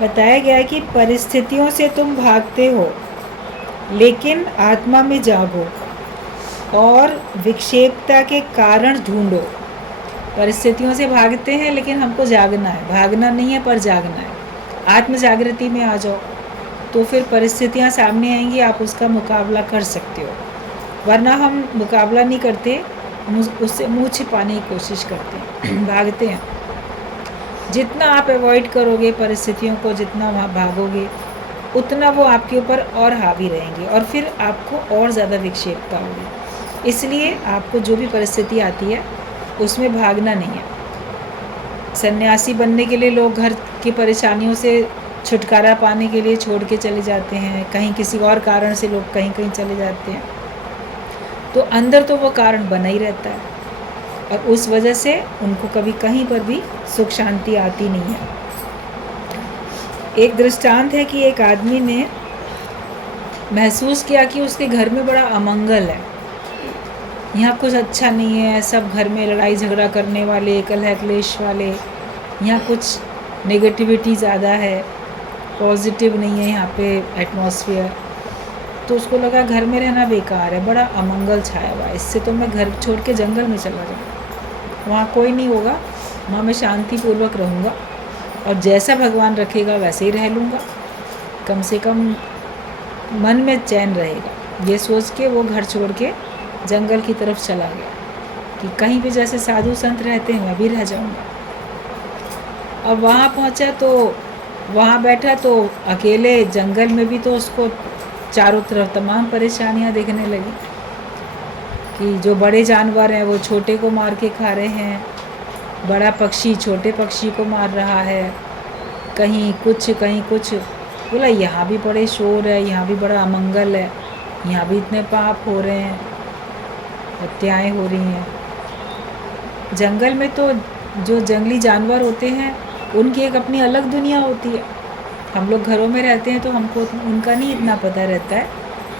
बताया गया है कि परिस्थितियों से तुम भागते हो, लेकिन आत्मा में जागो और विक्षेपता के कारण ढूंढो। परिस्थितियों से भागते हैं, लेकिन हमको जागना है, भागना नहीं है पर जागना है। आत्म जागृति में आ जाओ, तो फिर परिस्थितियाँ सामने आएंगी, आप उसका मुकाबला कर सकते हो। वरना हम मुकाबला नहीं करते, उससे मुँह छिपाने की कोशिश करते हैं, भागते हैं। जितना आप अवॉइड करोगे परिस्थितियों को, जितना वहाँ भागोगे, उतना वो आपके ऊपर और हावी रहेंगे और फिर आपको और ज़्यादा विक्षेपता होगी। इसलिए आपको जो भी परिस्थिति आती है उसमें भागना नहीं है। सन्यासी बनने के लिए लोग घर की परेशानियों से छुटकारा पाने के लिए छोड़ के चले जाते हैं, कहीं किसी और कारण से लोग कहीं कहीं चले जाते हैं, तो अंदर तो वो कारण बना ही रहता है और उस वजह से उनको कभी कहीं पर भी सुख शांति आती नहीं है। एक दृष्टांत है कि एक आदमी ने महसूस किया कि उसके घर में बड़ा अमंगल है, यहाँ कुछ अच्छा नहीं है, सब घर में लड़ाई झगड़ा करने वाले, कलह क्लेश वाले, यहाँ कुछ नेगेटिविटी ज़्यादा है, पॉजिटिव नहीं है यहाँ पे एटमॉस्फेयर। तो उसको लगा घर में रहना बेकार है, बड़ा अमंगल छाया हुआ है, इससे तो मैं घर छोड़ के जंगल में चला जाऊँ, वहाँ कोई नहीं होगा, वहाँ मैं शांतिपूर्वक रहूँगा और जैसा भगवान रखेगा वैसे ही रह लूँगा, कम से कम मन में चैन रहेगा। ये सोच के वो घर छोड़ के जंगल की तरफ चला गया कि कहीं भी जैसे साधु संत रहते हैं मैं भी रह जाऊँगा। अब वहाँ पहुँचा तो वहाँ बैठा तो अकेले जंगल में भी तो उसको चारों तरफ तमाम परेशानियाँ देखने लगी कि जो बड़े जानवर हैं वो छोटे को मार के खा रहे हैं, बड़ा पक्षी छोटे पक्षी को मार रहा है, कहीं कुछ कहीं कुछ। बोला यहाँ भी बड़े शोर है, यहाँ भी बड़ा अमंगल है, यहाँ भी इतने पाप हो रहे हैं, हत्याएँ हो रही हैं। जंगल में तो जो जंगली जानवर होते हैं उनकी एक अपनी अलग दुनिया होती है। हम लोग घरों में रहते हैं तो हमको उनका नहीं इतना पता रहता है,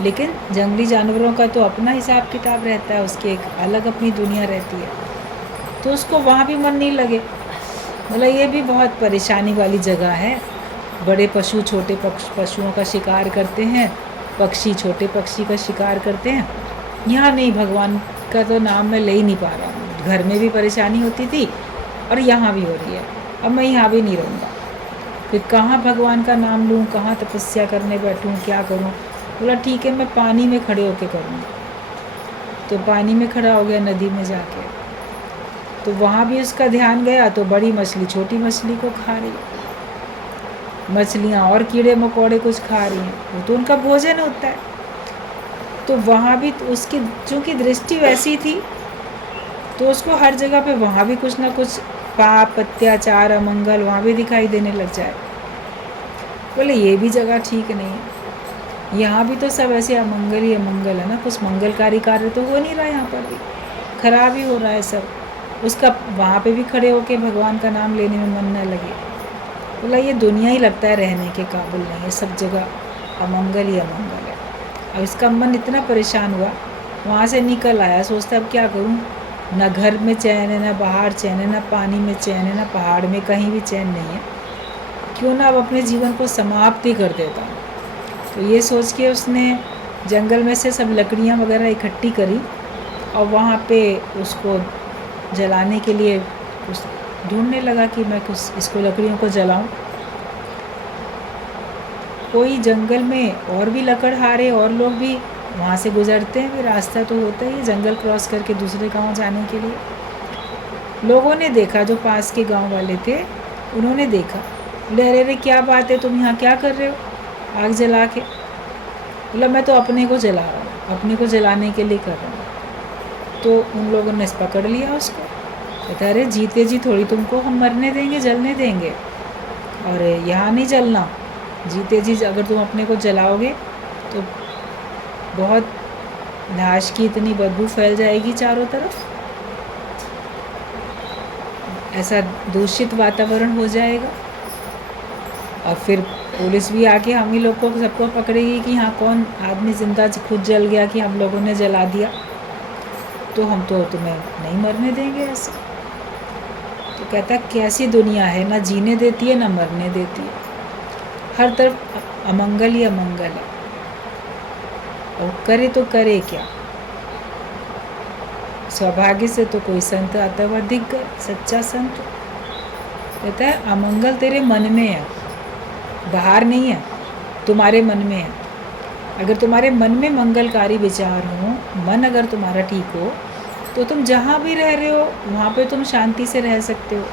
लेकिन जंगली जानवरों का तो अपना हिसाब किताब रहता है, उसकी एक अलग अपनी दुनिया रहती है। तो उसको वहाँ भी मन नहीं लगे। बोला ये भी बहुत परेशानी वाली जगह है, बड़े पशु छोटे पशुओं का शिकार करते हैं, पक्षी छोटे पक्षी का शिकार करते हैं, यहाँ नहीं, भगवान का तो नाम मैं ले ही नहीं पा रहा हूँ। घर में भी परेशानी होती थी और यहाँ भी हो रही है, अब मैं यहाँ भी नहीं रहूँगा, फिर कहाँ भगवान का नाम लूँ, कहाँ तपस्या करने बैठूँ, क्या करूँ। बोला ठीक है मैं पानी में खड़े होके करूँगा। तो पानी में खड़ा हो गया नदी में जाके, तो वहाँ भी उसका ध्यान गया तो बड़ी मछली छोटी मछली को खा रही है, मछलियाँ और कीड़े मकोड़े कुछ खा रही हैं, वो तो उनका भोजन होता है। तो वहाँ भी तो उसकी चूँकि दृष्टि वैसी थी तो उसको हर जगह पे वहाँ भी कुछ ना कुछ पाप अत्याचार अमंगल वहाँ भी दिखाई देने लग जाए। बोले ये भी जगह ठीक नहीं है, यहाँ भी तो सब ऐसे अमंगल ही अमंगल है ना, कुछ मंगलकारी कार्य तो हो नहीं रहा, यहाँ पर भी खराब ही हो रहा है सब। उसका वहाँ पे भी खड़े होके भगवान का नाम लेने में मन न लगे। बोला ये दुनिया ही लगता है रहने के काबिल नहीं है, सब जगह अमंगल ही अमंगल है। अब इसका मन इतना परेशान हुआ, वहाँ से निकल आया, सोचता अब क्या करूँ, ना घर में चैन है, ना बाहर चैन है, ना पानी में चैन है, ना पहाड़ में, कहीं भी चैन नहीं है, क्यों ना अब अपने जीवन को समाप्त ही कर देता हूँ। तो ये सोच के उसने जंगल में से सब लकड़ियाँ वगैरह इकट्ठी करी और वहाँ पे उसको जलाने के लिए कुछ ढूंढने लगा कि मैं कुछ इसको लकड़ियों को जलाऊं। कोई जंगल में और भी लकड़हारे और लोग भी वहाँ से गुजरते हैं, भी रास्ता तो होता ही है जंगल क्रॉस करके दूसरे गांव जाने के लिए। लोगों ने देखा, जो पास के गांव वाले थे उन्होंने देखा, बोले अरे क्या बात है, तुम यहाँ क्या कर रहे हो आग जला के। बोला मैं तो अपने को जला रहा हूँ, अपने को जलाने के लिए कर रहा हूँ। तो उन लोगों ने पकड़ लिया उसको, कहता अरे जीते जी थोड़ी तुमको हम मरने देंगे, जलने देंगे, और यहाँ नहीं जलना, जीते जी अगर तुम अपने को जलाओगे तो बहुत लाश की इतनी बदबू फैल जाएगी चारों तरफ, ऐसा दूषित वातावरण हो जाएगा, और फिर पुलिस भी आके हम ही लोग को सबको पकड़ेगी कि हाँ कौन आदमी ज़िंदा खुद जल गया कि हम लोगों ने जला दिया, तो हम तो तुम्हें नहीं मरने देंगे ऐसे। तो कहता कैसी दुनिया है, ना जीने देती है ना मरने देती है। हर तरफ अमंगल ही अमंगल है, और करे तो करे क्या। सौभाग्य से तो कोई संत आता हुआ दिख गया, सच्चा संत। कहता है अमंगल तेरे मन में है, बाहर नहीं है, तुम्हारे मन में है। अगर तुम्हारे मन में मंगलकारी विचार हो, मन अगर तुम्हारा ठीक हो, तो तुम जहाँ भी रह रहे हो वहाँ पे तुम शांति से रह सकते हो।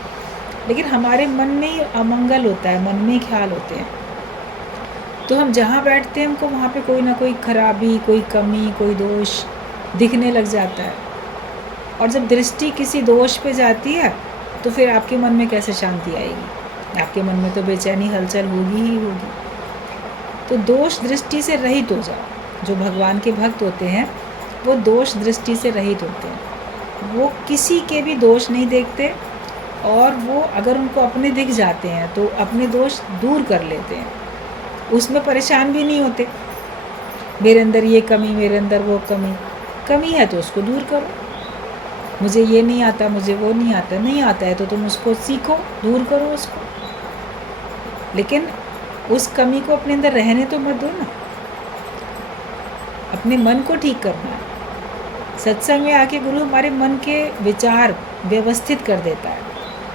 लेकिन हमारे मन में ही अमंगल होता है, मन में ही ख्याल होते हैं, तो हम जहाँ बैठते हैं हमको वहाँ पे कोई ना कोई खराबी, कोई कमी, कोई दोष दिखने लग जाता है। और जब दृष्टि किसी दोष पे जाती है तो फिर आपके मन में कैसे शांति आएगी? आपके मन में तो बेचैनी हलचल होगी ही होगी। तो दोष दृष्टि से रहित हो जाओ। जो भगवान के भक्त होते हैं वो दोष दृष्टि से रहित होते हैं, वो किसी के भी दोष नहीं देखते, और वो अगर उनको अपने दिख जाते हैं तो अपने दोष दूर कर लेते हैं, उसमें परेशान भी नहीं होते। मेरे अंदर ये कमी, मेरे अंदर वो कमी है तो उसको दूर करो। मुझे ये नहीं आता, मुझे वो नहीं आता है तो तुम उसको सीखो, दूर करो उसको। लेकिन उस कमी को अपने अंदर रहने तो मत दो ना, अपने मन को ठीक करना है। सत्संग में आके गुरु हमारे मन के विचार व्यवस्थित कर देता है,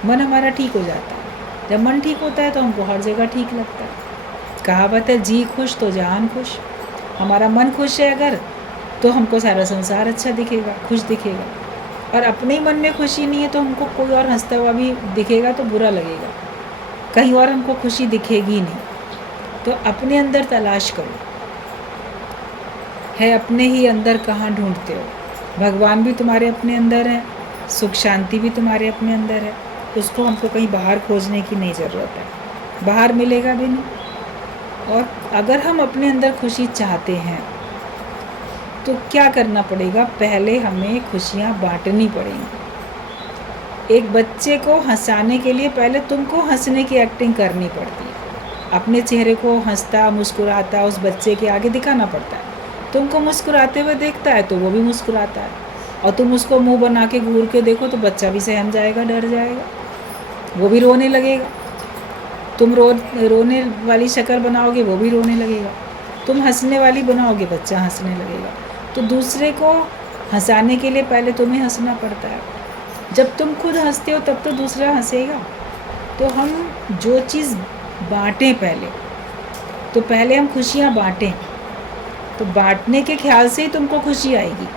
मन हमारा ठीक हो जाता है। जब मन ठीक होता है तो हमको हर जगह ठीक लगता है। कहावत है जी खुश तो जहान खुश। हमारा मन खुश है अगर, तो हमको सारा संसार अच्छा दिखेगा, खुश दिखेगा। और अपने ही मन में खुशी नहीं है तो हमको कोई और हंसता हुआ भी दिखेगा तो बुरा लगेगा, कहीं और हमको खुशी दिखेगी नहीं। तो अपने अंदर तलाश करो, है अपने ही अंदर कहाँ ढूंढते हो। भगवान भी तुम्हारे अपने अंदर है, सुख शांति भी तुम्हारे अपने अंदर है। उसको हमको कहीं बाहर खोजने की नहीं ज़रूरत है, बाहर मिलेगा भी नहीं। और अगर हम अपने अंदर खुशी चाहते हैं तो क्या करना पड़ेगा? पहले हमें खुशियाँ बांटनी पड़ेंगी। एक बच्चे को हंसाने के लिए पहले तुमको हंसने की एक्टिंग करनी पड़ती है। अपने चेहरे को हंसता मुस्कुराता उस बच्चे के आगे दिखाना पड़ता है। तुमको मुस्कुराते हुए देखता है तो वो भी मुस्कुराता है, और तुम उसको मुंह बना के घूर के देखो तो बच्चा भी सहम जाएगा, डर जाएगा, वो भी रोने लगेगा। तुम रोने वाली शक्ल बनाओगे, वो भी रोने लगेगा। तुम हंसने वाली बनाओगे, बच्चा हंसने लगेगा। तो दूसरे को हंसाने के लिए पहले तुम्हें हंसना पड़ता है। जब तुम खुद हंसते हो तब तो दूसरा हंसेगा। तो हम जो चीज़ बांटें पहले, तो पहले हम खुशियाँ बांटें, तो बांटने के ख्याल से ही तुमको खुशी आएगी।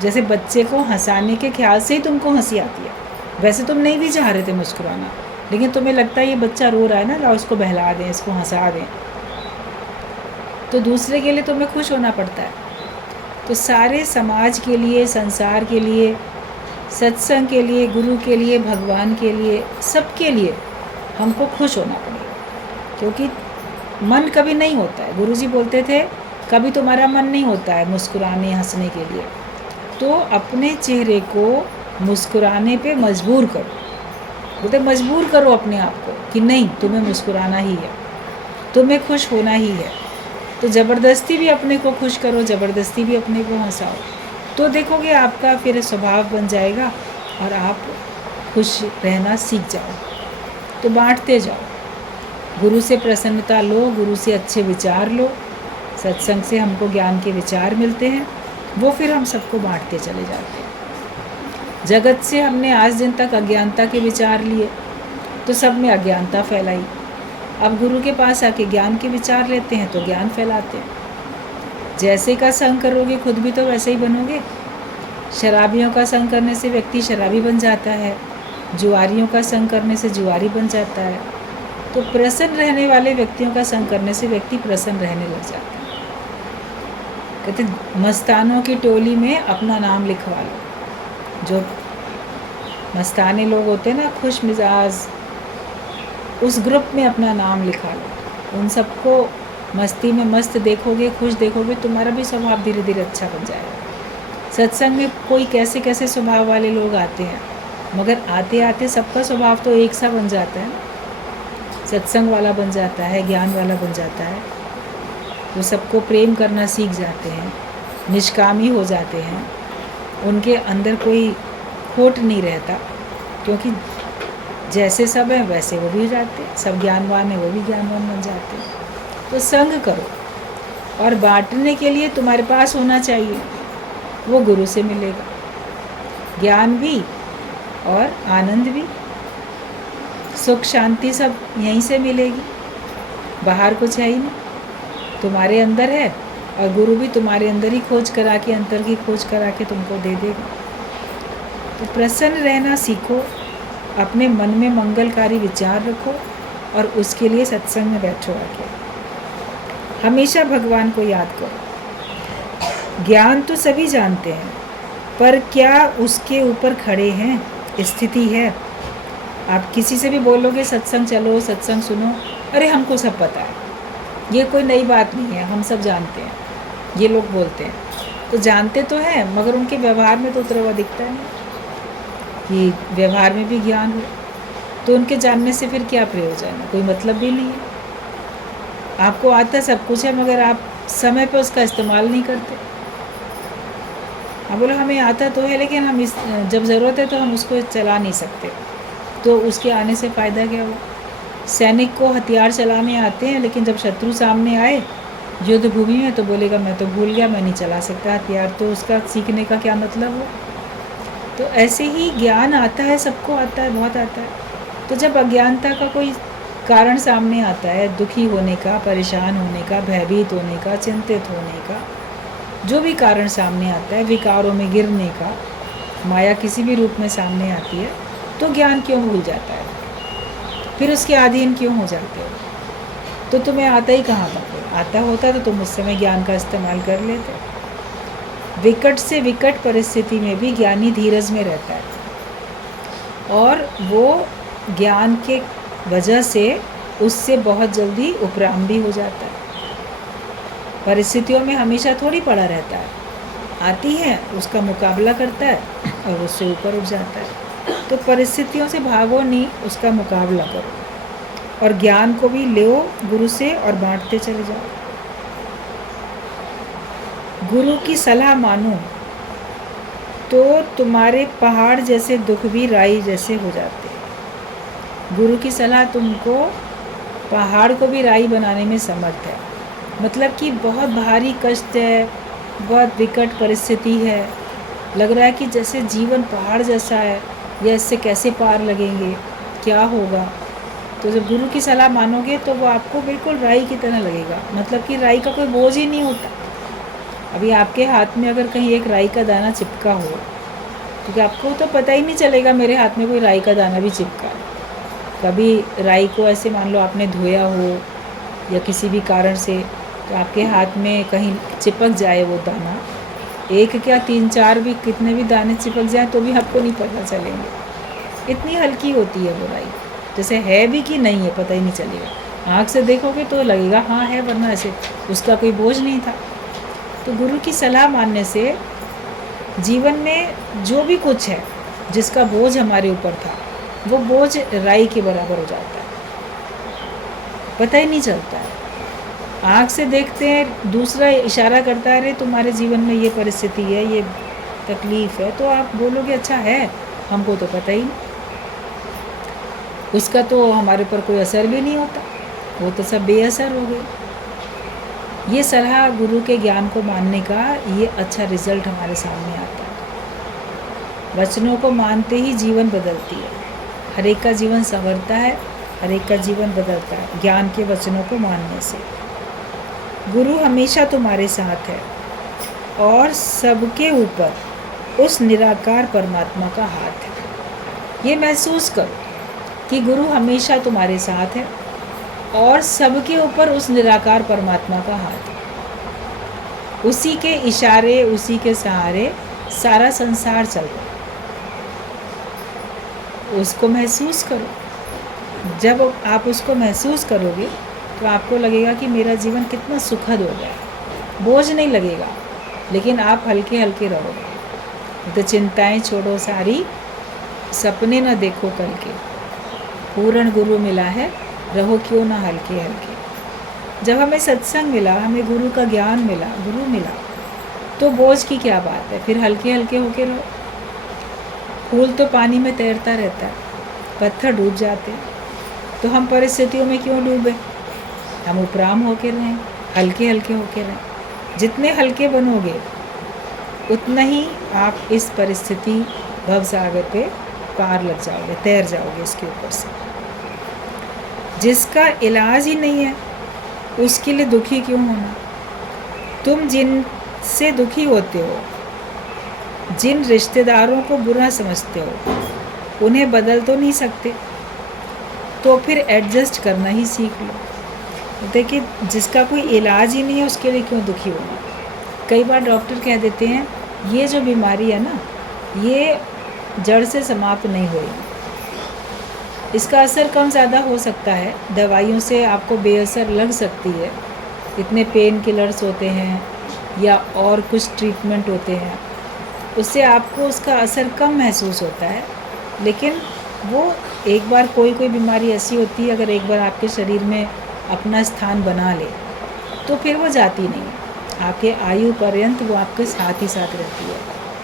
जैसे बच्चे को हंसाने के ख्याल से ही तुमको हंसी आती है। वैसे तुम नहीं भी चाह रहे थे मुस्कुराना, लेकिन तुम्हें लगता है ये बच्चा रो रहा है ना, लाओ इसको बहला दें, इसको हंसा दें। तो दूसरे के लिए तुम्हें खुश होना पड़ता है। तो सारे समाज के लिए, संसार के लिए, सत्संग के लिए, गुरु के लिए, भगवान के लिए, सबके लिए हमको खुश होना पड़ेगा। क्योंकि मन कभी नहीं होता है, गुरुजी बोलते थे कभी तुम्हारा मन नहीं होता है मुस्कुराने हंसने के लिए, तो अपने चेहरे को मुस्कुराने पे मजबूर करो। बोलते मजबूर करो अपने आप को कि नहीं, तुम्हें मुस्कुराना ही है, तुम्हें खुश होना ही है। तो ज़बरदस्ती भी अपने को खुश करो, ज़बरदस्ती भी अपने को हंसाओ, तो देखोगे आपका फिर स्वभाव बन जाएगा और आप खुश रहना सीख जाओ। तो बांटते जाओ, गुरु से प्रसन्नता लो, गुरु से अच्छे विचार लो। सत्संग से हमको ज्ञान के विचार मिलते हैं, वो फिर हम सबको बांटते चले जाते हैं। जगत से हमने आज दिन तक अज्ञानता के विचार लिए तो सब में अज्ञानता फैलाई। अब गुरु के पास आके ज्ञान के विचार लेते हैं तो ज्ञान फैलाते हैं। जैसे का संग करोगे खुद भी तो वैसे ही बनोगे। शराबियों का संग करने से व्यक्ति शराबी बन जाता है, जुआरियों का संग करने से जुआरी बन जाता है। तो प्रसन्न रहने वाले व्यक्तियों का संग करने से व्यक्ति प्रसन्न रहने लग जाता है। कहते मस्तानों की टोली में अपना नाम लिखवा लो। जो मस्ताने लोग होते हैं ना, खुश मिजाज, उस ग्रुप में अपना नाम लिखा लो। उन सबको मस्ती में मस्त देखोगे, खुश देखोगे, तुम्हारा भी स्वभाव धीरे धीरे अच्छा बन जाएगा। सत्संग में कोई कैसे कैसे स्वभाव वाले लोग आते हैं, मगर आते आते सबका स्वभाव तो एक सा बन जाता है। सत्संग वाला बन जाता है, ज्ञान वाला बन जाता है। वो सबको प्रेम करना सीख जाते हैं, निष्कामी हो जाते हैं, उनके अंदर कोई खोट नहीं रहता। क्योंकि जैसे सब हैं वैसे वो भी हो जाते हैं, सब ज्ञानवान है वो भी ज्ञानवान बन जाते हैं। तो संग करो, और बांटने के लिए तुम्हारे पास होना चाहिए, वो गुरु से मिलेगा, ज्ञान भी और आनंद भी, सुख शांति सब यहीं से मिलेगी, बाहर कुछ है ही नहीं, तुम्हारे अंदर है। और गुरु भी तुम्हारे अंदर ही खोज करा के, अंतर की खोज करा के तुमको दे देगा। तो प्रसन्न रहना सीखो, अपने मन में मंगलकारी विचार रखो, और उसके लिए सत्संग में बैठो आके। हमेशा भगवान को याद करो। ज्ञान तो सभी जानते हैं, पर क्या उसके ऊपर खड़े हैं? स्थिति है। आप किसी से भी बोलोगे सत्संग चलो, सत्संग सुनो, अरे हमको सब पता है, ये कोई नई बात नहीं है, हम सब जानते हैं, ये लोग बोलते हैं। तो जानते तो हैं, मगर उनके व्यवहार में तो उतरा हुआ दिखता नहीं कि व्यवहार में भी ज्ञान हो। तो उनके जानने से फिर क्या प्रयोजन है? कोई मतलब भी नहीं है। आपको आता सब कुछ है, मगर आप समय पे उसका इस्तेमाल नहीं करते। आप बोलो हमें आता तो है, लेकिन हम जब ज़रूरत है तो हम उसको चला नहीं सकते, तो उसके आने से फ़ायदा क्या हुआ? सैनिक को हथियार चलाने आते हैं, लेकिन जब शत्रु सामने आए युद्ध भूमि में तो बोलेगा मैं तो भूल गया, मैं नहीं चला सकता हथियार, तो उसका सीखने का क्या मतलब हुआ? तो ऐसे ही ज्ञान आता है, सबको आता है, बहुत आता है। तो जब अज्ञानता का कोई कारण सामने आता है, दुखी होने का, परेशान होने का, भयभीत होने का, चिंतित होने का, जो भी कारण सामने आता है, विकारों में गिरने का, माया किसी भी रूप में सामने आती है, तो ज्ञान क्यों भूल जाता है? फिर उसके अधीन क्यों हो जाते हो? तो तुम्हें आता ही कहाँ था? आता होता तो तुम उस समय ज्ञान का इस्तेमाल कर लेते। विकट से विकट परिस्थिति में भी ज्ञानी धीरज में रहता है, और वो ज्ञान के वजह से उससे बहुत जल्दी उपराम भी हो जाता है। परिस्थितियों में हमेशा थोड़ी पड़ा रहता है, आती है उसका मुकाबला करता है और उससे ऊपर उठ जाता है। तो परिस्थितियों से भागो नहीं, उसका मुकाबला करो, और ज्ञान को भी लो गुरु से और बांटते चले जाओ। गुरु की सलाह मानो तो तुम्हारे पहाड़ जैसे दुख भी राई जैसे हो जाते हैं। गुरु की सलाह तुमको पहाड़ को भी राई बनाने में समर्थ है। मतलब कि बहुत भारी कष्ट है, बहुत विकट परिस्थिति है, लग रहा है कि जैसे जीवन पहाड़ जैसा है, या इससे कैसे पार लगेंगे, क्या होगा। तो जब गुरु की सलाह मानोगे तो वो आपको बिल्कुल राई की तरह लगेगा। मतलब कि राई का कोई बोझ ही नहीं होता। अभी आपके हाथ में अगर कहीं एक राई का दाना चिपका हो, तो आपको तो पता ही नहीं चलेगा मेरे हाथ में कोई राई का दाना भी चिपका है। कभी राई को ऐसे मान लो आपने धोया हो या किसी भी कारण से, तो आपके हाथ में कहीं चिपक जाए वो दाना, एक क्या 3-4 भी कितने भी दाने चिपक जाए तो भी आपको नहीं पता चलेंगे। इतनी हल्की होती है वो राई, जैसे है भी कि नहीं है पता ही नहीं चलेगा। आँख से देखोगे तो लगेगा हाँ है, वरना ऐसे उसका कोई बोझ नहीं था। तो गुरु की सलाह मानने से जीवन में जो भी कुछ है जिसका बोझ हमारे ऊपर था, वो बोझ राई के बराबर हो जाता है, पता ही नहीं चलता है। आँख से देखते हैं, दूसरा इशारा करता है अरे तुम्हारे जीवन में ये परिस्थिति है, ये तकलीफ़ है, तो आप बोलोगे अच्छा है, हमको तो पता ही नहीं, उसका तो हमारे पर कोई असर भी नहीं होता, वो तो सब बेअसर हो गए। ये सलाह गुरु के ज्ञान को मानने का ये अच्छा रिज़ल्ट हमारे सामने आता है। वचनों को मानते ही जीवन बदलती है, हर एक का जीवन संवरता है, हर एक का जीवन बदलता है ज्ञान के वचनों को मानने से। गुरु हमेशा तुम्हारे साथ है, और सबके ऊपर उस निराकार परमात्मा का हाथ है। ये महसूस करो कि गुरु हमेशा तुम्हारे साथ है, और सबके ऊपर उस निराकार परमात्मा का हाथ है। उसी के इशारे, उसी के सहारे सारा संसार चल रहा है। उसको महसूस करो। जब आप उसको महसूस करोगे तो आपको लगेगा कि मेरा जीवन कितना सुखद हो गया, बोझ नहीं लगेगा, लेकिन आप हल्के हल्के रहोगे। तो चिंताएं छोड़ो सारी, सपने न देखो कल के, पूर्ण गुरु मिला है, रहो क्यों ना हल्के हल्के। जब हमें सत्संग मिला, हमें गुरु का ज्ञान मिला, गुरु मिला, तो बोझ की क्या बात है, फिर हल्के हल्के होके रहो। फूल तो पानी में तैरता रहता है, पत्थर डूब जाते हैं। तो हम परिस्थितियों में क्यों डूबे? हम उपराम होके रहें, हल्के हल्के होके रहें। जितने हल्के बनोगे उतना ही आप इस परिस्थिति भवसागर पे पार लग जाओगे, तैर जाओगे इसके ऊपर से। जिसका इलाज ही नहीं है उसके लिए दुखी क्यों होना? तुम जिनसे दुखी होते हो, जिन रिश्तेदारों को बुरा समझते हो, उन्हें बदल तो नहीं सकते, तो फिर एडजस्ट करना ही सीख लो। देखिए, जिसका कोई इलाज ही नहीं है उसके लिए क्यों दुखी होना? कई बार डॉक्टर कह देते हैं ये जो बीमारी है ना, ये जड़ से समाप्त नहीं होगी, इसका असर कम ज़्यादा हो सकता है, दवाइयों से आपको बेअसर लग सकती है, इतने पेन किलर्स होते हैं या और कुछ ट्रीटमेंट होते हैं, उससे आपको उसका असर कम महसूस होता है। लेकिन वो एक बार कोई बीमारी ऐसी होती है, अगर एक बार आपके शरीर में अपना स्थान बना ले तो फिर वो जाती नहीं है, आपके आयु पर्यंत वो आपके साथ ही साथ रहती है।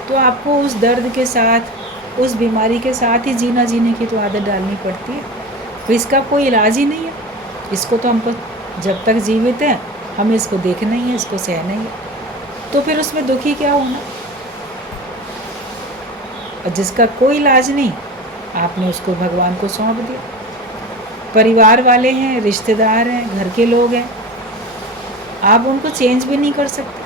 तो आपको उस दर्द के साथ, उस बीमारी के साथ ही जीने की तो आदत डालनी पड़ती है। तो इसका कोई इलाज ही नहीं है, इसको तो हमको जब तक जीवित हैं हमें इसको देखना ही है, इसको सहना ही है। तो फिर उसमें दुखी क्या होना? और जिसका कोई इलाज नहीं, आपने उसको भगवान को सौंप दिया। परिवार वाले हैं, रिश्तेदार हैं, घर के लोग हैं, आप उनको चेंज भी नहीं कर सकते,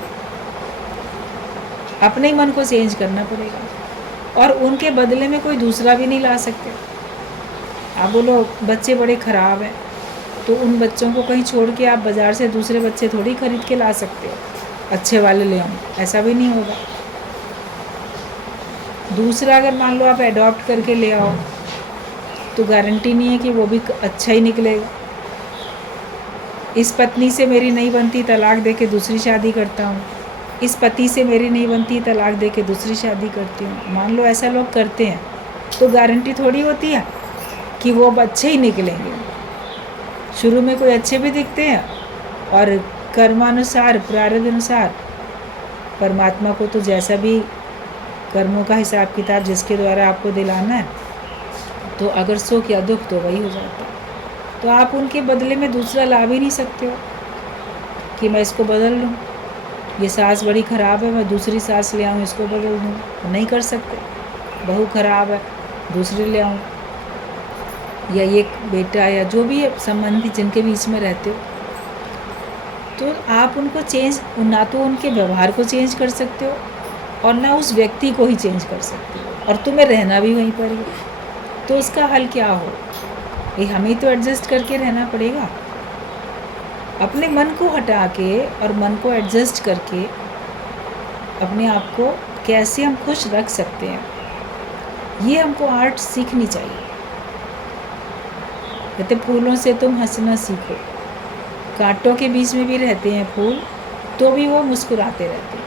अपने ही मन को चेंज करना पड़ेगा और उनके बदले में कोई दूसरा भी नहीं ला सकते। आप बोलो बच्चे बड़े ख़राब हैं, तो उन बच्चों को कहीं छोड़ के आप बाज़ार से दूसरे बच्चे थोड़ी खरीद के ला सकते हो, अच्छे वाले ले आओ, ऐसा भी नहीं होगा। दूसरा अगर मान लो आप एडॉप्ट करके ले आओ तो गारंटी नहीं है कि वो भी अच्छा ही निकलेगा। इस पत्नी से मेरी नहीं बनती, तलाक दे के दूसरी शादी करता हूँ, इस पति से मेरी नहीं बनती, तलाक दे के दूसरी शादी करती हूँ। मान लो ऐसा लोग करते हैं तो गारंटी थोड़ी होती है कि वो अच्छे ही निकलेंगे। शुरू में कोई अच्छे भी दिखते हैं और कर्मानुसार, प्रारब्ध अनुसार परमात्मा को तो जैसा भी कर्मों का हिसाब किताब जिसके द्वारा आपको दिलाना है, तो अगर सुख या दुख तो वही हो जाता है। तो आप उनके बदले में दूसरा ला भी नहीं सकते हो कि मैं इसको बदल लूँ, ये सास बड़ी ख़राब है मैं दूसरी सास ले आऊँ इसको बदल दूँ, नहीं कर सकते। बहू ख़राब है दूसरी ले आऊँ, या ये बेटा या जो भी संबंधी जिनके बीच में रहते हो, तो आप उनको चेंज, ना तो उनके व्यवहार को चेंज कर सकते हो और ना उस व्यक्ति को ही चेंज कर सकते हो, और तुम्हें रहना भी वहीं पर ही। तो उसका हल क्या हो? ये हमें तो एडजस्ट करके रहना पड़ेगा। अपने मन को हटा के और मन को एडजस्ट करके अपने आप को कैसे हम खुश रख सकते हैं, ये हमको आर्ट सीखनी चाहिए। कहते फूलों से तुम हंसना सीखो, कांटों के बीच में भी रहते हैं फूल तो भी वो मुस्कुराते रहते हैं।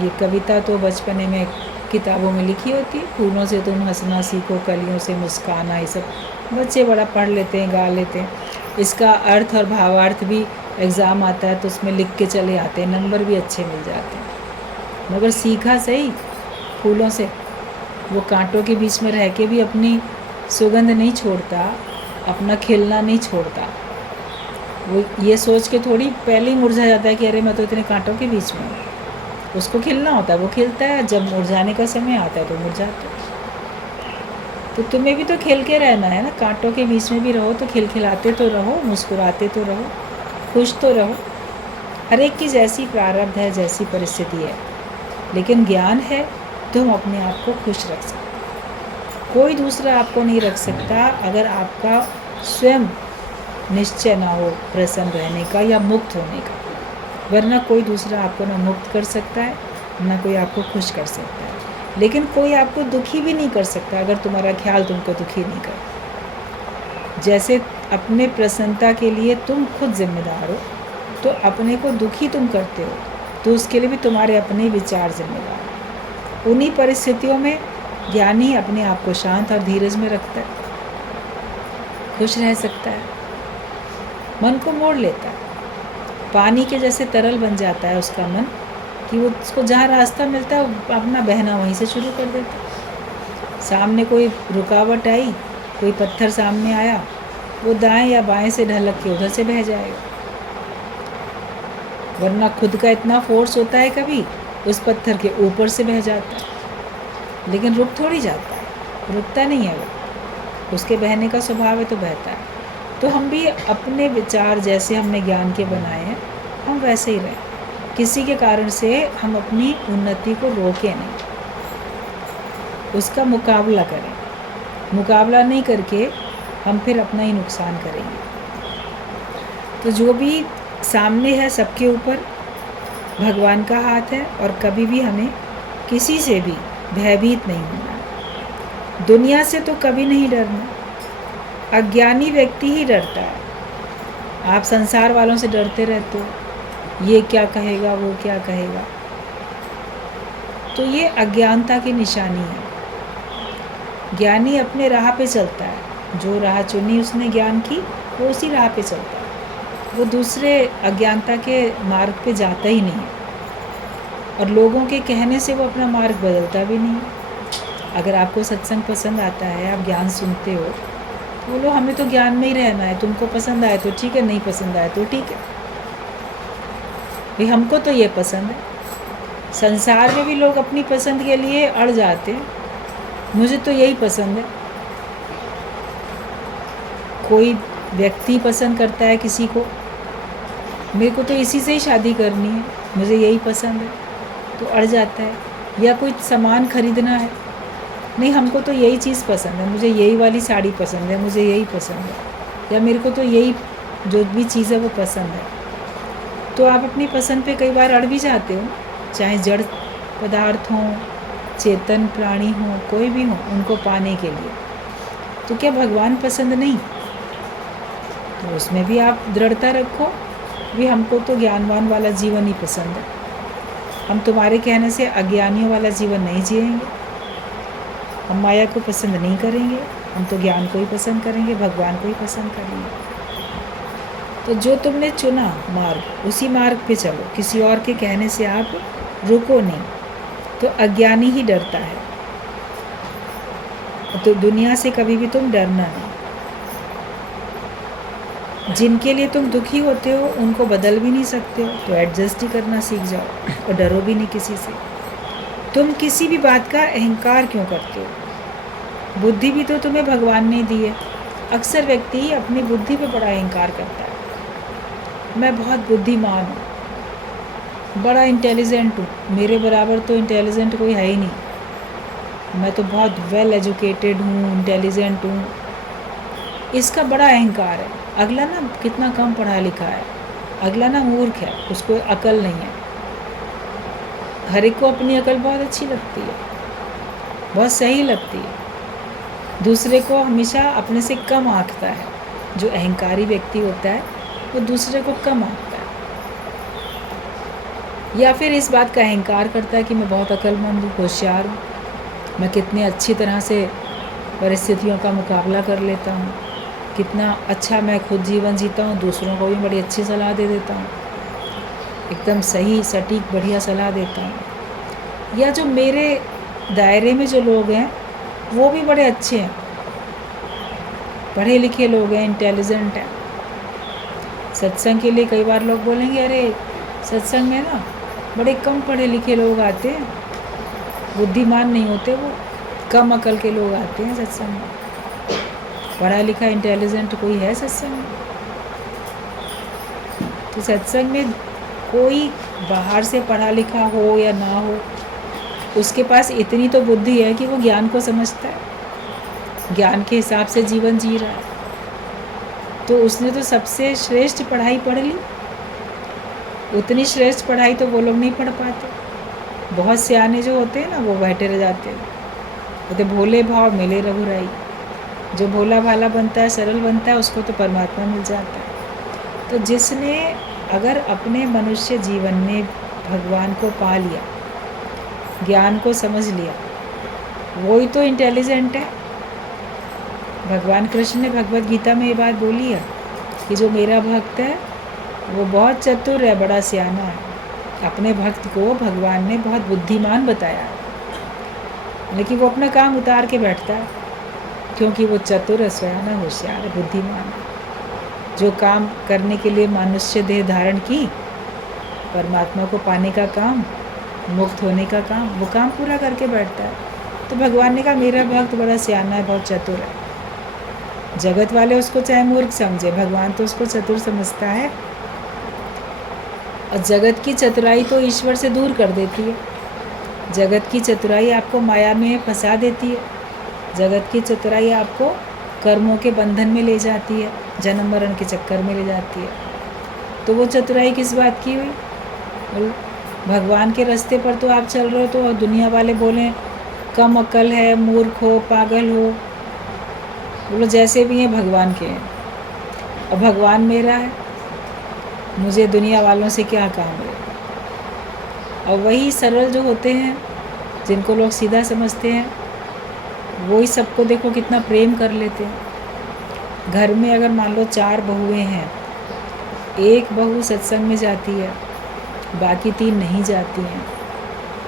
ये कविता तो बचपने में किताबों में लिखी होती है, फूलों से तुम हंसना सीखो, कलियों से मुस्काना, ये सब बच्चे बड़ा पढ़ लेते हैं, गा लेते हैं। इसका अर्थ और भावार्थ भी एग्ज़ाम आता है तो उसमें लिख के चले आते हैं, नंबर भी अच्छे मिल जाते हैं। मगर सीखा सही फूलों से, वो कांटों के बीच में रह के भी अपनी सुगंध नहीं छोड़ता, अपना खिलना नहीं छोड़ता। वो ये सोच के थोड़ी पहले ही मुरझा जाता है कि अरे मैं तो इतने कांटों के बीच में हूँ। उसको खिलना होता है, वो खिलता है, जब मुरझाने का समय आता है तो मुरझाता है। तो तुम्हें भी तो खिल के रहना है ना, कांटों के बीच में भी रहो तो खिलखिलाते तो रहो, मुस्कुराते तो रहो, खुश तो रहो। हर एक की जैसी प्रारब्ध है, जैसी परिस्थिति है, लेकिन ज्ञान है तो हम अपने आप को खुश रख सकते। कोई दूसरा आपको नहीं रख सकता अगर आपका स्वयं निश्चय ना हो प्रसन्न रहने का या मुक्त होने का, वरना कोई दूसरा आपको ना मुक्त कर सकता है, ना कोई आपको खुश कर सकता है। लेकिन कोई आपको दुखी भी नहीं कर सकता अगर तुम्हारा ख्याल तुमको दुखी नहीं कर। जैसे अपने प्रसन्नता के लिए तुम खुद जिम्मेदार हो, तो अपने को दुखी तुम करते हो तो उसके लिए भी तुम्हारे अपने विचार जिम्मेदार हैं। उन्हीं परिस्थितियों में ज्ञानी अपने आप को शांत और धीरज में रखता है, खुश रह सकता है, मन को मोड़ लेता है। पानी के जैसे तरल बन जाता है उसका मन कि वो उसको जहाँ रास्ता मिलता है अपना बहना वहीं से शुरू कर देता है। सामने कोई रुकावट आई, कोई पत्थर सामने आया, वो दाएं या बाएं से ढलक के उधर से बह जाएगा। वरना खुद का इतना फोर्स होता है कभी उस पत्थर के ऊपर से बह जाता है, लेकिन रुक थोड़ी जाता है, रुकता नहीं है वो, उसके बहने का स्वभाव है तो बहता है। तो हम भी अपने विचार जैसे हमने ज्ञान के बनाए हैं हम वैसे ही रहें, किसी के कारण से हम अपनी उन्नति को रोकें नहीं, उसका मुकाबला करें। मुकाबला नहीं करके हम फिर अपना ही नुकसान करेंगे। तो जो भी सामने है सबके ऊपर भगवान का हाथ है, और कभी भी हमें किसी से भी भयभीत नहीं होना। दुनिया से तो कभी नहीं डरना, अज्ञानी व्यक्ति ही डरता है। आप संसार वालों से डरते रहते हो, ये क्या कहेगा, वो क्या कहेगा, तो ये अज्ञानता की निशानी है। ज्ञानी अपने राह पे चलता है, जो राह चुनी उसने ज्ञान की वो उसी राह पे चलता है, वो दूसरे अज्ञानता के मार्ग पे जाता ही नहीं है, और लोगों के कहने से वो अपना मार्ग बदलता भी नहीं है। अगर आपको सत्संग पसंद आता है, आप ज्ञान सुनते हो, तो बोलो हमें तो ज्ञान में ही रहना है, तुमको पसंद आए तो ठीक है, नहीं पसंद आए तो ठीक है, भाई हमको तो ये पसंद है। संसार में भी लोग अपनी पसंद के लिए अड़ जाते हैं, मुझे तो यही पसंद है। कोई व्यक्ति पसंद करता है किसी को, मेरे को तो इसी से ही शादी करनी है, मुझे यही पसंद है, तो अड़ जाता है। या कोई सामान खरीदना है, नहीं हमको तो यही चीज़ पसंद है, मुझे यही वाली साड़ी पसंद है, मुझे यही पसंद है, या मेरे को तो यही जो भी चीज़ है वो पसंद है। तो आप अपनी पसंद पे कई बार अड़ भी जाते हो, चाहे जड़ पदार्थ हों, चेतन प्राणी हों, कोई भी हो, उनको पाने के लिए। तो क्या भगवान पसंद नहीं? तो उसमें भी आप दृढ़ता रखो, भी हमको तो ज्ञानवान वाला जीवन ही पसंद है, हम तुम्हारे कहने से अज्ञानियों वाला जीवन नहीं जिएंगे, हम माया को पसंद नहीं करेंगे, हम तो ज्ञान को ही पसंद करेंगे, भगवान को ही पसंद करेंगे। तो जो तुमने चुना मार्ग, उसी मार्ग पे चलो, किसी और के कहने से आप रुको नहीं। तो अज्ञानी ही डरता है, तो दुनिया से कभी भी तुम डरना नहीं। जिनके लिए तुम दुखी होते हो उनको बदल भी नहीं सकते हो, तो एडजस्ट ही करना सीख जाओ, और डरो भी नहीं किसी से। तुम किसी भी बात का अहंकार क्यों करते हो? बुद्धि भी तो तुम्हें भगवान ने दी है। अक्सर व्यक्ति अपनी बुद्धि पे बड़ा अहंकार करता है, मैं बहुत बुद्धिमान हूँ, बड़ा इंटेलिजेंट हूँ, मेरे बराबर तो इंटेलिजेंट कोई है ही नहीं, मैं तो बहुत वेल एजुकेटेड हूँ, इंटेलिजेंट हूँ। इसका बड़ा अहंकार है। अगला ना कितना कम पढ़ा लिखा है, अगला ना मूर्ख है, उसको अकल नहीं है। हर एक को अपनी अकल बहुत अच्छी लगती है, बहुत सही लगती है, दूसरे को हमेशा अपने से कम आंकता है। जो अहंकारी व्यक्ति होता है वो दूसरे को कम आंकता है, या फिर इस बात का अहंकार करता है कि मैं बहुत अक्लमंद हूँ, होशियार हूँ, मैं कितने अच्छी तरह से परिस्थितियों का मुकाबला कर लेता हूँ, कितना अच्छा मैं खुद जीवन जीता हूँ, दूसरों को भी बड़ी अच्छी सलाह दे देता हूँ, एकदम सही सटीक बढ़िया सलाह देता हूँ। या जो मेरे दायरे में जो लोग हैं वो भी बड़े अच्छे हैं, पढ़े लिखे लोग हैं, इंटेलिजेंट हैं। सत्संग के लिए कई बार लोग बोलेंगे अरे सत्संग में ना बड़े कम पढ़े लिखे लोग आते हैं, बुद्धिमान नहीं होते, वो कम अकल के लोग आते हैं सत्संग में। पढ़ा लिखा इंटेलिजेंट कोई है सत्संग में? तो सत्संग में कोई बाहर से पढ़ा लिखा हो या ना हो, उसके पास इतनी तो बुद्धि है कि वो ज्ञान को समझता है, ज्ञान के हिसाब से जीवन जी रहा है, तो उसने तो सबसे श्रेष्ठ पढ़ाई पढ़ ली। उतनी श्रेष्ठ पढ़ाई तो वो लोग नहीं पढ़ पाते। बहुत सियाने जो होते हैं ना वो बैठे रह जाते हैं, कहते भोले भाव मिले रघुराई। जो भोला भाला बनता है, सरल बनता है, उसको तो परमात्मा मिल जाता है। तो जिसने अगर अपने मनुष्य जीवन में भगवान को पा लिया, ज्ञान को समझ लिया, वही तो इंटेलिजेंट है। भगवान कृष्ण ने भगवत गीता में ये बात बोली है कि जो मेरा भक्त है वो बहुत चतुर है, बड़ा सियाना है। अपने भक्त को भगवान ने बहुत बुद्धिमान बताया। लेकिन वो अपना काम उतार के बैठता है, क्योंकि वो चतुर है, सयाना, होशियार है, बुद्धिमान है। जो काम करने के लिए मनुष्य देह धारण की, परमात्मा को पाने का काम, मुक्त होने का काम, वो काम पूरा करके बैठता है। तो भगवान ने कहा मेरा भक्त बड़ा सियाना है, बहुत चतुर है। जगत वाले उसको चाहे मूर्ख समझे, भगवान तो उसको चतुर समझता है। और जगत की चतुराई तो ईश्वर से दूर कर देती है। जगत की चतुराई आपको माया में फंसा देती है। जगत की चतुराई आपको कर्मों के बंधन में ले जाती है, जन्म मरण के चक्कर में ले जाती है। तो वो चतुराई किस बात की हुई? भगवान के रास्ते पर तो आप चल रहे हो, तो दुनिया वाले बोलें कम अकल है, मूर्ख हो, पागल हो, बोलो जैसे भी हैं भगवान के हैं। और भगवान मेरा है, मुझे दुनिया वालों से क्या काम है। और वही सरल जो होते हैं, जिनको लोग सीधा समझते हैं, वही सबको देखो कितना प्रेम कर लेते हैं। घर में अगर मान लो 4 बहुएं हैं, एक बहू सत्संग में जाती है, बाकी 3 नहीं जाती हैं,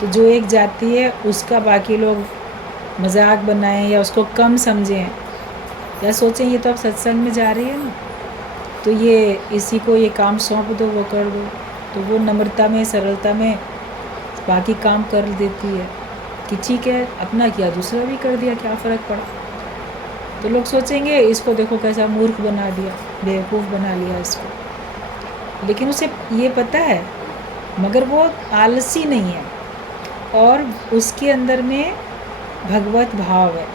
तो जो एक जाती है उसका बाकी लोग मजाक बनाएं या उसको कम समझें, या सोचें ये तो अब सत्संग में जा रही है ना, तो ये इसी को ये काम सौंप दो, वो कर दो। तो वो नम्रता में, सरलता में बाकी काम कर देती है कि ठीक है, अपना किया दूसरा भी कर दिया, क्या फ़र्क पड़ा। तो लोग सोचेंगे इसको देखो कैसा मूर्ख बना दिया, बेवकूफ़ बना लिया इसको। लेकिन उसे ये पता है, मगर वो आलसी नहीं है, और उसके अंदर में भगवत भाव है,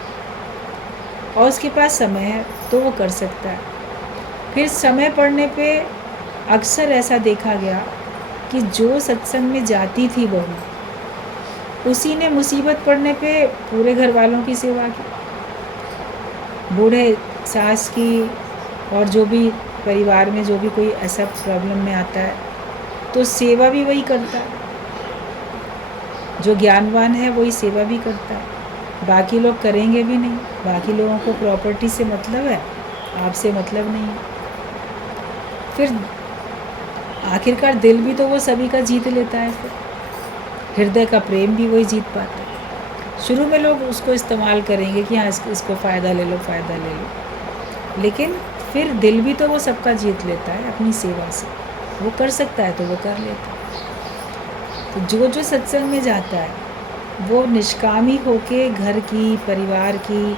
और उसके पास समय है, तो वो कर सकता है। फिर समय पड़ने पे अक्सर ऐसा देखा गया कि जो सत्संग में जाती थी बहू, उसी ने मुसीबत पड़ने पे पूरे घर वालों की सेवा की, बूढ़े सास की, और जो भी परिवार में जो भी कोई ऐसा प्रॉब्लम में आता है, तो सेवा भी वही करता है। जो ज्ञानवान है वही सेवा भी करता है, बाकी लोग करेंगे भी नहीं। बाकी लोगों को प्रॉपर्टी से मतलब है, आपसे मतलब नहीं है। फिर आखिरकार दिल भी तो वो सभी का जीत लेता है, फिर हृदय का प्रेम भी वही जीत पाता है। शुरू में लोग उसको इस्तेमाल करेंगे कि हाँ इसको फ़ायदा ले लो, फ़ायदा ले लो, लेकिन फिर दिल भी तो वो सबका जीत लेता है अपनी सेवा से। वो कर सकता है तो वो कर लेता है। तो जो सत्संग में जाता है वो निष्कामी होके घर की, परिवार की,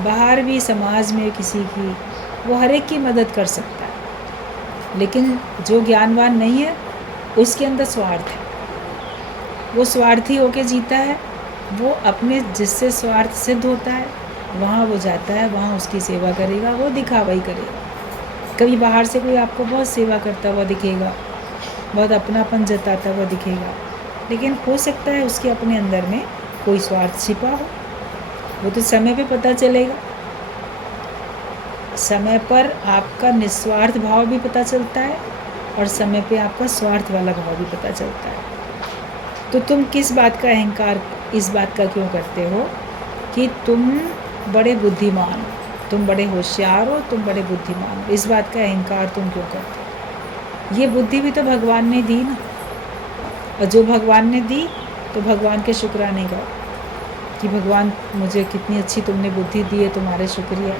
बाहर भी समाज में किसी की, वो हर एक की मदद कर सकता है। लेकिन जो ज्ञानवान नहीं है, उसके अंदर स्वार्थ है, वो स्वार्थी होके जीता है। वो अपने जिससे स्वार्थ सिद्ध होता है वहाँ वो जाता है, वहाँ उसकी सेवा करेगा, वो दिखावा ही करेगा। कभी बाहर से कोई आपको बहुत सेवा करता हुआ दिखेगा, बहुत अपनापन जताता हुआ दिखेगा, लेकिन हो सकता है उसके अपने अंदर में कोई स्वार्थ छिपा हो। वो तो समय पे पता चलेगा। समय पर आपका निस्वार्थ भाव भी पता चलता है, और समय पे आपका स्वार्थ वाला भाव भी पता चलता है। तो तुम किस बात का अहंकार इस बात का क्यों करते हो कि तुम बड़े बुद्धिमान हो, तुम बड़े होशियार हो, तुम बड़े बुद्धिमान हो? इस बात का अहंकार तुम क्यों करते हो? ये बुद्धि भी तो भगवान ने दी ना, और जो भगवान ने दी तो भगवान के शुक्राने गाओ कि भगवान मुझे कितनी अच्छी तुमने बुद्धि दी है, तुम्हारे शुक्रिया।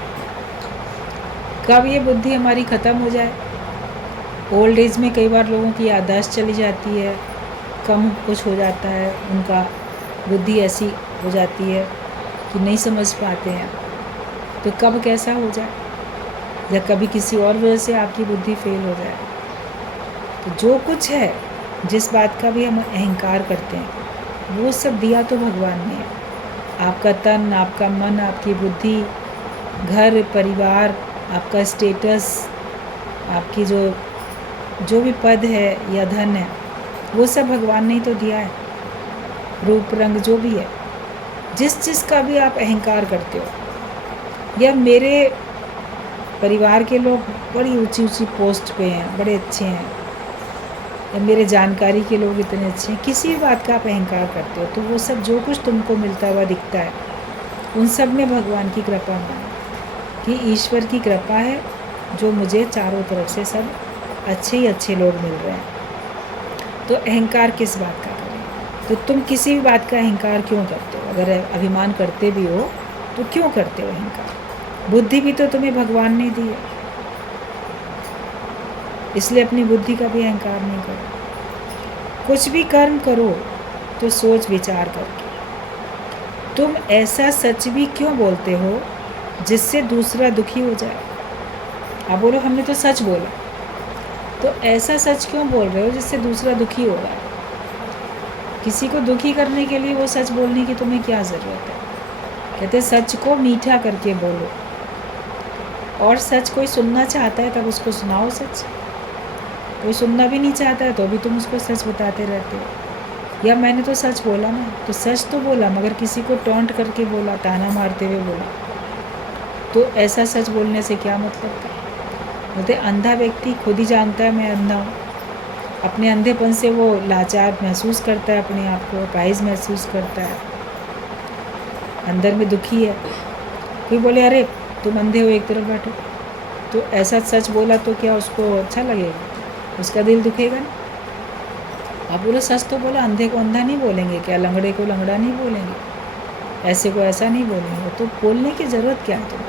कब ये बुद्धि हमारी ख़त्म हो जाए? ओल्ड एज में कई बार लोगों की याददाश्त चली जाती है, कम कुछ हो जाता है, उनका बुद्धि ऐसी हो जाती है कि नहीं समझ पाते हैं। तो कब कैसा हो जाए, या कभी किसी और वजह से आपकी बुद्धि फेल हो जाए। तो जो कुछ है, जिस बात का भी हम अहंकार करते हैं, वो सब दिया तो भगवान ने है। आपका तन, आपका मन, आपकी बुद्धि, घर परिवार, आपका स्टेटस, आपकी जो भी पद है या धन है, वो सब भगवान ने ही तो दिया है। रूप रंग जो भी है, जिस का भी आप अहंकार करते हो, या मेरे परिवार के लोग बड़ी ऊंची ऊंची पोस्ट पे हैं, बड़े अच्छे हैं, या मेरे जानकारी के लोग इतने अच्छे हैं, किसी भी बात का आप अहंकार करते हो, तो वो सब जो कुछ तुमको मिलता हुआ दिखता है, उन सब में भगवान की कृपा मानो कि ईश्वर की कृपा है, जो मुझे चारों तरफ से सब अच्छे ही अच्छे लोग मिल रहे हैं। तो अहंकार किस बात का करें? तो तुम किसी भी बात का अहंकार क्यों करते हो? अगर अभिमान करते भी हो तो क्यों करते हो अहंकार? बुद्धि भी तो तुम्हें भगवान ने दी है, इसलिए अपनी बुद्धि का भी अहंकार नहीं करो। कुछ भी कर्म करो तो सोच विचार करके। तुम ऐसा सच भी क्यों बोलते हो जिससे दूसरा दुखी हो जाए? आप बोलो हमने तो सच बोला, तो ऐसा सच क्यों बोल रहे हो जिससे दूसरा दुखी हो रहा है? किसी को दुखी करने के लिए वो सच बोलने की तुम्हें क्या ज़रूरत है? कहते सच को मीठा करके बोलो, और सच कोई सुनना चाहता है तब उसको सुनाओ सच। कोई सुनना भी नहीं चाहता है तो भी तुम उसको सच बताते रहते हो। या मैंने तो सच बोला ना, तो सच तो बोला मगर किसी को टॉन्ट करके बोला, ताना मारते हुए बोला, तो ऐसा सच बोलने से क्या मतलब था? बोलते अंधा व्यक्ति खुद ही जानता है मैं अंधा हूँ, अपने अंधेपन से वो लाचार महसूस करता है, अपने आप को अपाहिज महसूस करता है, अंदर में दुखी है। कोई बोले अरे तुम अंधे हो, एक तरफ बैठो, तो ऐसा सच बोला तो क्या उसको अच्छा लगेगा? उसका दिल दुखेगा ना। आप बोलो सच तो बोला, अंधे को अंधा नहीं बोलेंगे क्या? लंगड़े को लंगड़ा नहीं बोलेंगे? ऐसे को ऐसा नहीं बोलेंगे? तो बोलने की ज़रूरत क्या है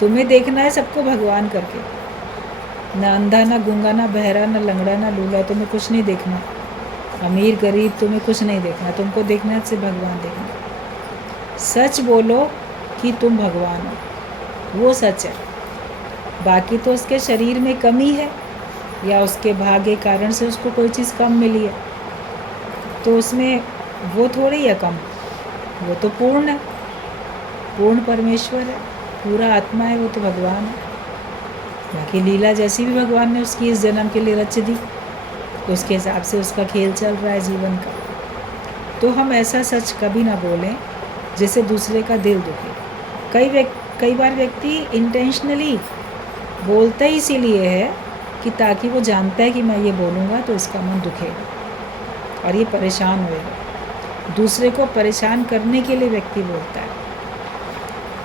तुम्हें देखना है सबको भगवान करके। ना अंधा, ना गूंगा, ना बहरा, ना लंगड़ा, ना लूला, तुम्हें कुछ नहीं देखना। अमीर गरीब तुम्हें कुछ नहीं देखना, तुमको देखना है सिर्फ भगवान देखना। सच बोलो कि तुम भगवान हो, वो सच है। बाकी तो उसके शरीर में कमी है या उसके भाग्य कारण से उसको कोई चीज़ कम मिली है, तो उसमें वो थोड़ी है कम, वो तो पूर्ण है, पूर्ण परमेश्वर है, पूरा आत्मा है, वो तो भगवान है। बाकी लीला जैसी भी भगवान ने उसकी इस जन्म के लिए रच दी, उसके हिसाब से उसका खेल चल रहा है जीवन का। तो हम ऐसा सच कभी ना बोलें जिससे दूसरे का दिल दुखे। कई बार व्यक्ति इंटेंशनली बोलता ही इसीलिए है कि ताकि वो जानता है कि मैं ये बोलूँगा तो इसका मन दुखेगा और ये परेशान होएगा। दूसरे को परेशान करने के लिए व्यक्ति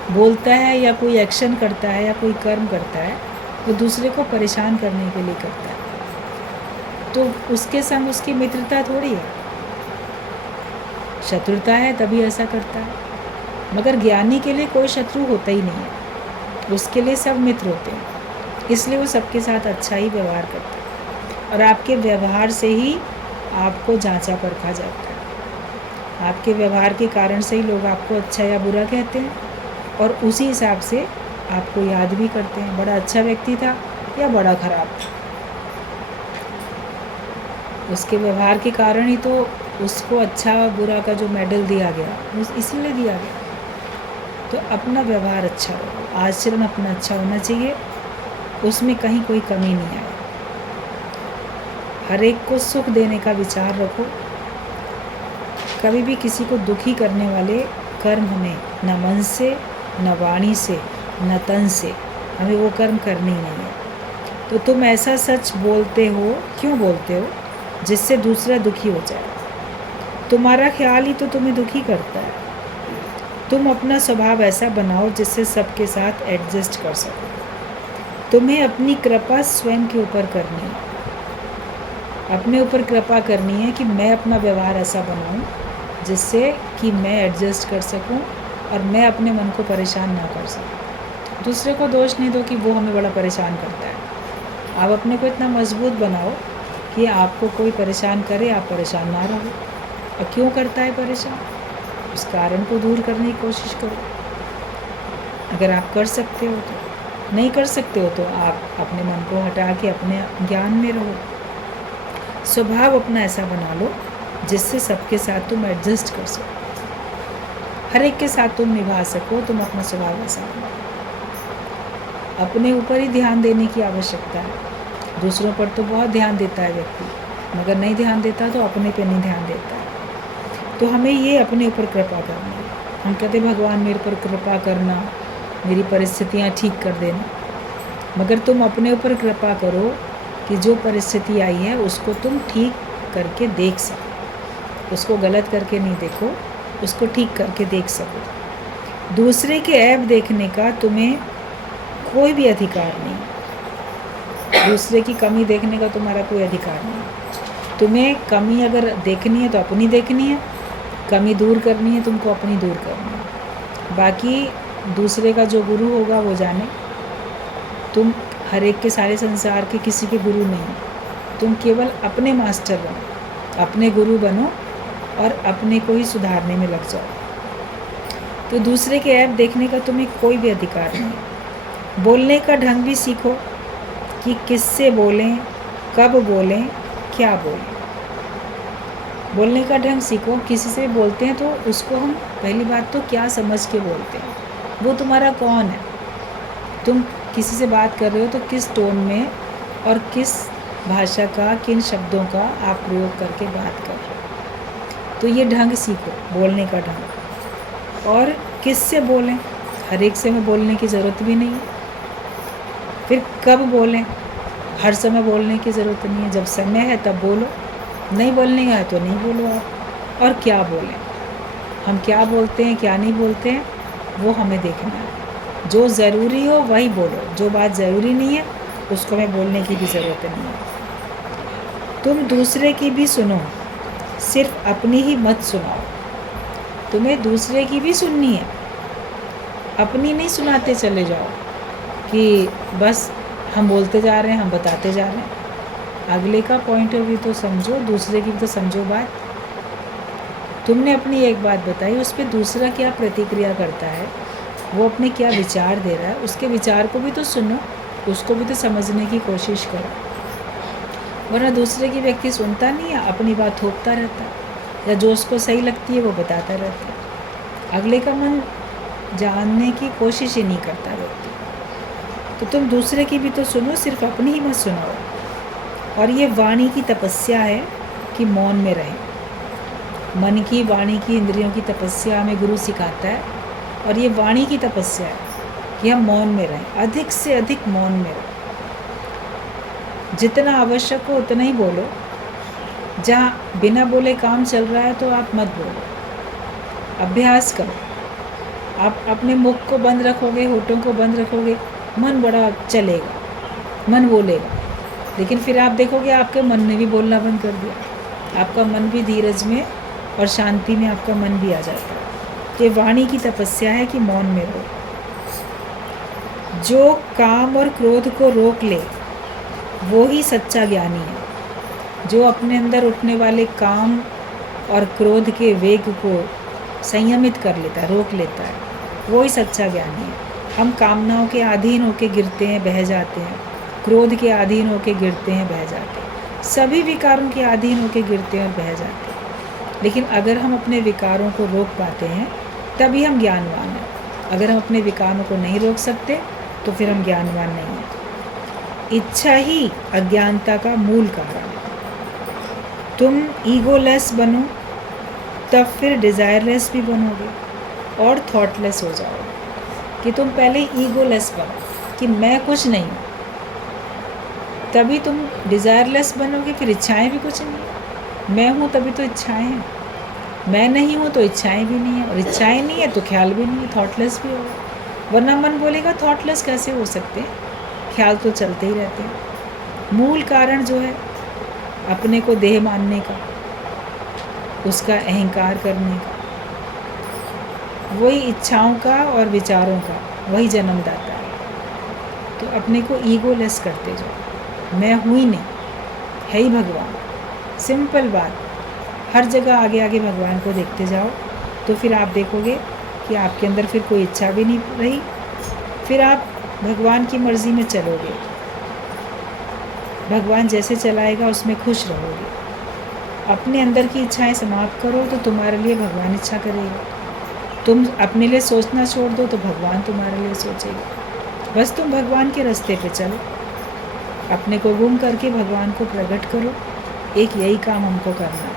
बोलता है या कोई एक्शन करता है या कोई कर्म करता है, वो दूसरे को परेशान करने के लिए करता है, तो उसके संग उसकी मित्रता थोड़ी है, शत्रुता है, तभी ऐसा करता है। मगर ज्ञानी के लिए कोई शत्रु होता ही नहीं है, उसके लिए सब मित्र होते हैं, इसलिए वो सबके साथ अच्छा ही व्यवहार करता है। और आपके व्यवहार से ही आपको जांचा परखा जाता है, आपके व्यवहार के कारण से ही लोग आपको अच्छा या बुरा कहते हैं, और उसी हिसाब से आपको याद भी करते हैं, बड़ा अच्छा व्यक्ति था या बड़ा खराब था। उसके व्यवहार के कारण ही तो उसको अच्छा बुरा का जो मेडल दिया गया, इसीलिए दिया गया। तो अपना व्यवहार अच्छा हो, आचरण अपना अच्छा होना चाहिए, उसमें कहीं कोई कमी नहीं आए। हर एक को सुख देने का विचार रखो, कभी भी किसी को दुखी करने वाले कर्म हमें न मन से, न वाणी से, न तन से, हमें वो कर्म करनी नहीं है। तो तुम ऐसा सच बोलते हो, क्यों बोलते हो जिससे दूसरा दुखी हो जाए? तुम्हारा ख्याल ही तो तुम्हें दुखी करता है। तुम अपना स्वभाव ऐसा बनाओ जिससे सबके साथ एडजस्ट कर सको। तुम्हें अपनी कृपा स्वयं के ऊपर करनी है, अपने ऊपर कृपा करनी है कि मैं अपना व्यवहार ऐसा बनाऊं जिससे कि मैं एडजस्ट कर सकूं और मैं अपने मन को परेशान ना कर सकूं। दूसरे को दोष नहीं दो कि वो हमें बड़ा परेशान करता है। आप अपने को इतना मजबूत बनाओ कि आपको कोई परेशान करे, आप परेशान ना रहो। और क्यों करता है परेशान, उस कारण को दूर करने की कोशिश करो। अगर आप कर सकते हो तो, नहीं कर सकते हो तो आप अपने मन को हटा के अपने ज्ञान में रहो। स्वभाव अपना ऐसा बना लो जिससे सबके साथ तुम एडजस्ट कर सको, हर एक के साथ तुम निभा सको। तुम अपना स्वभाव ऐसा बनाओ। अपने ऊपर ही ध्यान देने की आवश्यकता है। दूसरों पर तो बहुत ध्यान देता है व्यक्ति, मगर नहीं ध्यान देता तो अपने पे नहीं ध्यान देता है। तो हमें ये अपने ऊपर कृपा करनी है। हम कहते भगवान मेरे पर कृपा करना, मेरी परिस्थितियाँ ठीक कर देना, मगर तुम अपने ऊपर कृपा करो कि जो परिस्थिति आई है उसको तुम ठीक करके देख सको, उसको गलत करके नहीं देखो, उसको ठीक करके देख सको। दूसरे के ऐब देखने का तुम्हें कोई भी अधिकार नहीं, दूसरे की कमी देखने का तुम्हारा कोई अधिकार नहीं। तुम्हें कमी अगर देखनी है तो अपनी देखनी है, कमी दूर करनी है तुमको, अपनी दूर करनी है। बाकी दूसरे का जो गुरु होगा वो जाने। तुम हर एक के, सारे संसार के किसी के गुरु नहीं, तुम केवल अपने मास्टर बनो, अपने गुरु बनो और अपने को ही सुधारने में लग जाओ। तो दूसरे के ऐप देखने का तुम्हें कोई भी अधिकार नहीं। बोलने का ढंग भी सीखो कि किससे बोलें, कब बोलें, क्या बोलें। बोलने का ढंग सीखो। किसी से बोलते हैं तो उसको हम पहली बात तो क्या समझ के बोलते हैं, वो तुम्हारा कौन है। तुम किसी से बात कर रहे हो तो किस टोन में और किस भाषा का, किन शब्दों का आप प्रयोग करके बात कर रहे हो। तो ये ढंग सीखो, बोलने का ढंग। और किससे बोलें, हर एक से में बोलने की ज़रूरत भी नहीं है। फिर कब बोलें, हर समय बोलने की ज़रूरत नहीं है। जब समय है तब बोलो, नहीं बोलने का है तो नहीं बोलो आप। और क्या बोलें, हम क्या बोलते हैं, क्या नहीं बोलते हैं, वो हमें देखना है। जो ज़रूरी हो वही बोलो, जो बात ज़रूरी नहीं है उसको हमें बोलने की भी ज़रूरत नहीं है। तुम दूसरे की भी सुनो, सिर्फ अपनी ही मत सुनाओ। तुम्हें दूसरे की भी सुननी है, अपनी नहीं सुनाते चले जाओ कि बस हम बोलते जा रहे हैं, हम बताते जा रहे हैं। अगले का पॉइंट ऑफ व्यू तो समझो, दूसरे की भी तो समझो बात। तुमने अपनी एक बात बताई, उस पर दूसरा क्या प्रतिक्रिया करता है, वो अपने क्या विचार दे रहा है, उसके विचार को भी तो सुनो, उसको भी तो समझने की कोशिश करो। वरना दूसरे की व्यक्ति सुनता नहीं है, अपनी बात थोपता रहता है, या जो उसको सही लगती है वो बताता रहता है। अगले का मन जानने की कोशिश ही नहीं करता व्यक्ति। तो तुम दूसरे की भी तो सुनो, सिर्फ अपनी ही मत सुनाओ। और ये वाणी की तपस्या है कि मौन में रहें। मन की, वाणी की, इंद्रियों की तपस्या हमें गुरु सिखाता है। और ये वाणी की तपस्या है कि हम मौन में रहें, अधिक से अधिक मौन में रहें। जितना आवश्यक हो उतना ही बोलो। जहाँ बिना बोले काम चल रहा है तो आप मत बोलो। अभ्यास करो। आप अपने मुख को बंद रखोगे, होठों को बंद रखोगे, मन बड़ा चलेगा, मन बोलेगा। लेकिन फिर आप देखोगे आपके मन ने भी बोलना बंद कर दिया। आपका मन भी धीरज में और शांति में आपका मन भी आ जाता है। ये वाणी की तपस्या है कि मौन में रहो। जो काम और क्रोध को रोक ले वो ही सच्चा ज्ञानी है। जो अपने अंदर उठने वाले काम और क्रोध के वेग को संयमित कर लेता है, रोक लेता है, वो ही सच्चा ज्ञानी है। हम कामनाओं के अधीन होके गिरते हैं, बह जाते हैं। क्रोध के अधीन होके गिरते हैं, बह जाते हैं। सभी विकारों के अधीन होके गिरते हैं और बह जाते हैं। लेकिन अगर हम अपने विकारों को रोक पाते हैं तभी हम ज्ञानवान हैं। अगर हम अपने विकारों को नहीं रोक सकते तो फिर हम ज्ञानवान नहीं हैं। इच्छा ही अज्ञानता का मूल कारण है। तुम ईगोलेस बनो तब फिर डिज़ायरलेस भी बनोगे और थॉटलेस हो जाओगे। कि तुम पहले ईगोलेस बनो कि मैं कुछ नहीं हूँ, तभी तुम डिज़ायरलेस बनोगे। फिर इच्छाएं भी कुछ नहीं। मैं हूँ तभी तो इच्छाएं हैं, मैं नहीं हूँ तो इच्छाएं भी नहीं है, और इच्छाएं नहीं है तो ख्याल भी नहीं है, थॉटलेस भी होगा। वरना मन बोलेगा थॉटलेस कैसे हो सकते हैं, ख्याल तो चलते ही रहते हैं। मूल कारण जो है अपने को देह मानने का, उसका अहंकार करने का, वही इच्छाओं का और विचारों का वही जन्मदाता है। तो अपने को ईगोलेस करते जाओ। मैं हूँ ही नहीं, है ही भगवान। सिंपल बात। हर जगह आगे आगे भगवान को देखते जाओ तो फिर आप देखोगे कि आपके अंदर फिर कोई इच्छा भी नहीं रही। फिर आप भगवान की मर्ज़ी में चलोगे, भगवान जैसे चलाएगा उसमें खुश रहोगे। अपने अंदर की इच्छाएं समाप्त करो तो तुम्हारे लिए भगवान इच्छा करेगा। तुम अपने लिए सोचना छोड़ दो तो भगवान तुम्हारे लिए सोचेगा। बस तुम भगवान के रास्ते पे चलो, अपने को गुम करके भगवान को प्रकट करो। एक यही काम हमको करना है,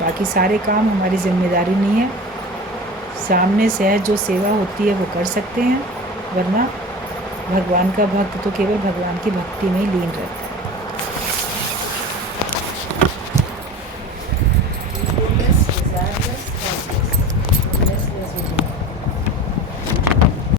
बाकी सारे काम हमारी जिम्मेदारी नहीं है। सामने सहज जो सेवा होती है वो कर सकते हैं, वरना भगवान का भक्त तो केवल भगवान की भक्ति में ही लीन रहता है।